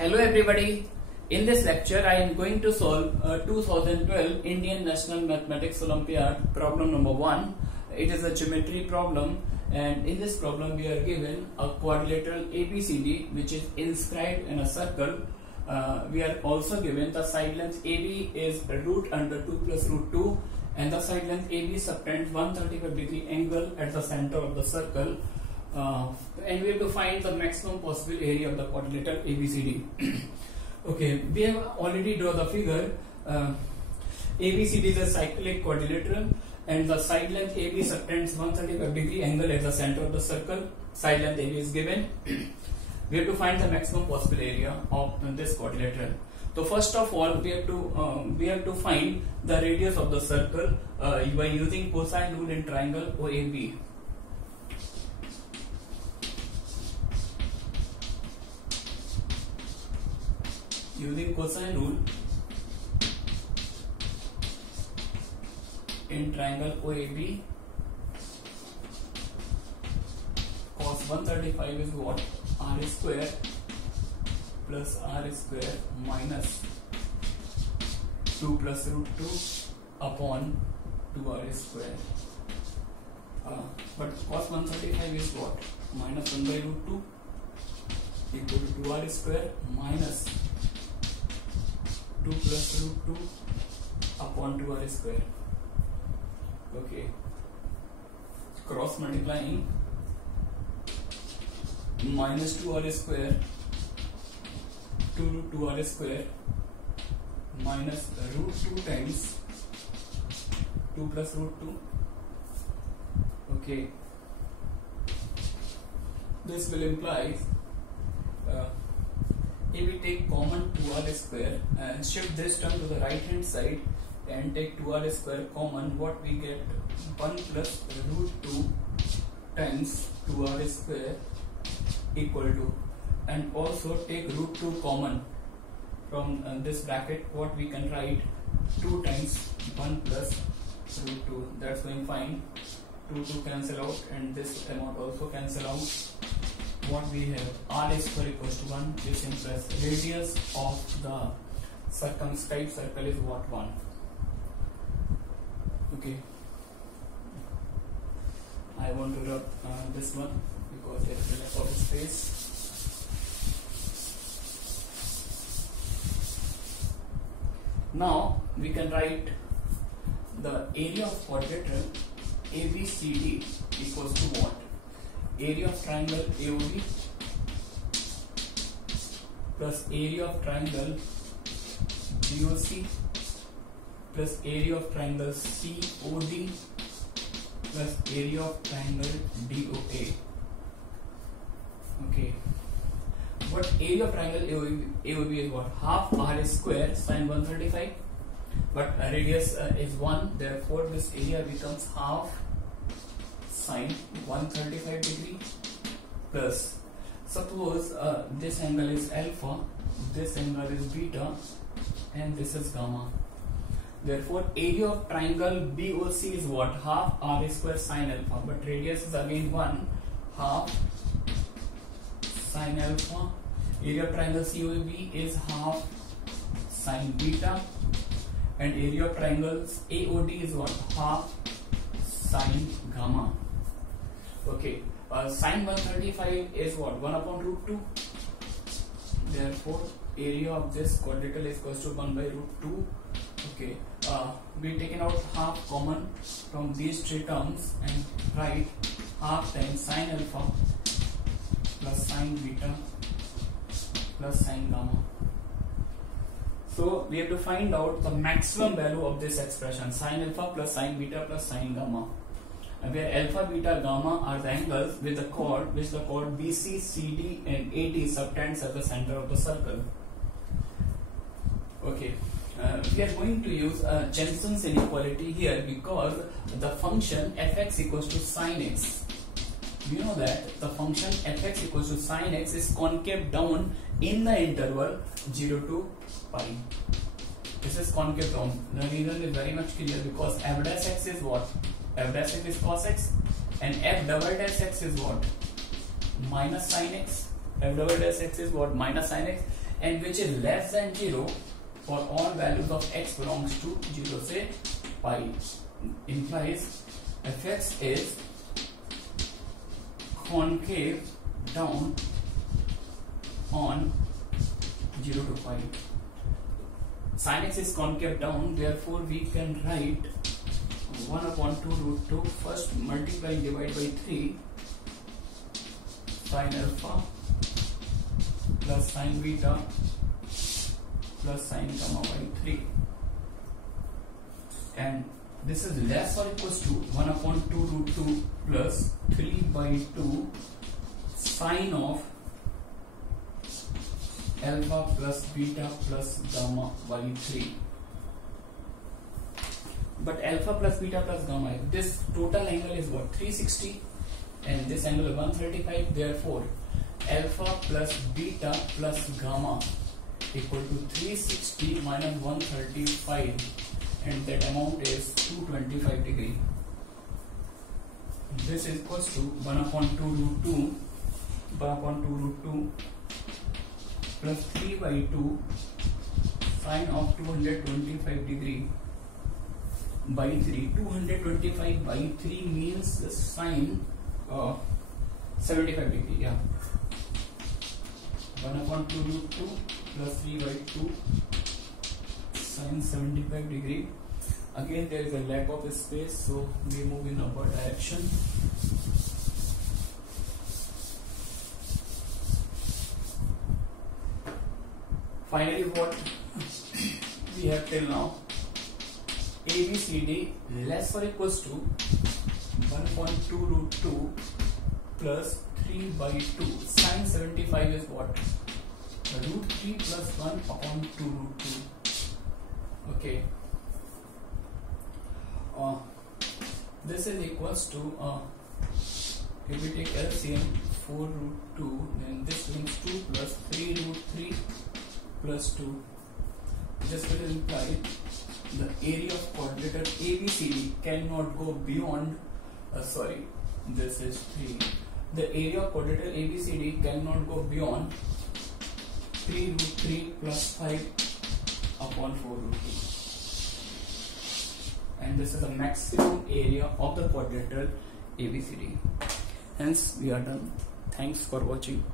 Hello everybody. In this lecture I am going to solve 2012 Indian National Mathematics Olympiad problem number 1. It is a geometry problem, and in this problem we are given a quadrilateral ABCD which is inscribed in a circle. We are also given the side length AB is root under 2 plus root 2, and the side length AB subtends 135 degree angle at the center of the circle. And we have to find the maximum possible area of the quadrilateral ABCD. Okay, we have already drawn the figure. ABCD is a cyclic quadrilateral, and the side length AB subtends 135 degree angle at the center of the circle. Side length AB is given. We have to find the maximum possible area of this quadrilateral. So first of all, we have to find the radius of the circle by using cosine rule in triangle OAB. Using cosine rule in triangle OAB, cos 135 is what? R square plus R square minus 2 plus root 2 upon 2R square. But cos 135 is what? Minus 1 by root 2 equal to 2R square minus 2 plus root 2 upon 2R square. Okay. Cross multiplying, minus 2R square to 2R square minus root 2 times 2 plus root 2. Okay. This will imply if we take common 2R square and shift this term to the right hand side and take 2R square common, what we get? 1 plus root 2 times 2R square equal to, and also take root 2 common from this bracket, what we can write? 2 times 1 plus root 2. That's going fine. 2 cancel out, and this amount also cancel out. What we have? R square equals to 1. This implies radius of the circumscribed circle is what? 1. Okay. I want to rub this one because there is a lack of space. Now we can write the area of quadrilateral ABCD equals to what? Area of triangle AOB plus area of triangle BOC plus area of triangle COD plus area of triangle DOA. Okay. What area of triangle AOB is what? Half R square sine 135, but radius is 1, therefore this area becomes half sine 135 degree plus, suppose this angle is alpha, this angle is beta, and this is gamma. Therefore area of triangle BOC is what? Half R square sine alpha, but radius is again 1, half sine alpha. Area of triangle COB is half sine beta, and area of triangles AOD is what? Half sine gamma. Okay, sine 135 is what? 1 upon root 2. Therefore area of this quadrilateral is equals to 1 by root 2. Okay, we taken out half common from these three terms and write half times sine alpha plus sine beta plus sine gamma. So we have to find out the maximum value of this expression, sine alpha plus sine beta plus sine gamma, where alpha, beta, gamma are the angles with the chord which the chord BC, CD and AD subtends at the center of the circle. Okay, we are going to use Jensen's inequality here because the function fx equals to sin x. You know that the function fx equals to sin x is concave down in the interval 0 to pi. This is concave down. The reason is very much clear because f dash x is what? F dash x is cos x, and f double dash x is what? Minus sin x. F double dash x is what? Minus sin x. and which is less than 0 for all values of x belongs to 0 से pi, implies fx is concave down on 0 to pi. Sin x is concave down, therefore we can write 1 upon 2 root 2, first multiply and divide by 3, sin alpha plus sin beta plus sin gamma by 3, and this is less or equals to 1 upon 2 root 2 plus 3 by 2 sin of alpha plus beta plus gamma by 3. But alpha plus beta plus gamma, this total angle is what, 360, and this angle is 135. Therefore alpha plus beta plus gamma equal to 360 minus 135, and that amount is 225 degree. This is equals to 1 upon 2 root 2, 1 upon 2 root 2 plus 3 by 2 sine of 225 degree by 3. 225 by 3 means the sine 75 degree. Yeah. 1 upon 2 root 2 plus 3 by 2 sine 75 degree. Again there is a lack of space, so we move in upward direction. Finally, what we have till now, ABCD less or equals to 1.2 root 2 plus 3 by 2. Sin 75 is what? Root 3 plus 1 upon 2 root 2. Okay. This is equals to, if we take LCM 4 root 2, then this becomes 2 plus 3 root 3 plus 2. This will imply the area of quadrilateral ABCD cannot go beyond, this is 3. The area of quadrilateral ABCD cannot go beyond 3 root 3 plus 5 upon 4 root 2. And this is the maximum area of the quadrilateral ABCD. Hence we are done. Thanks for watching.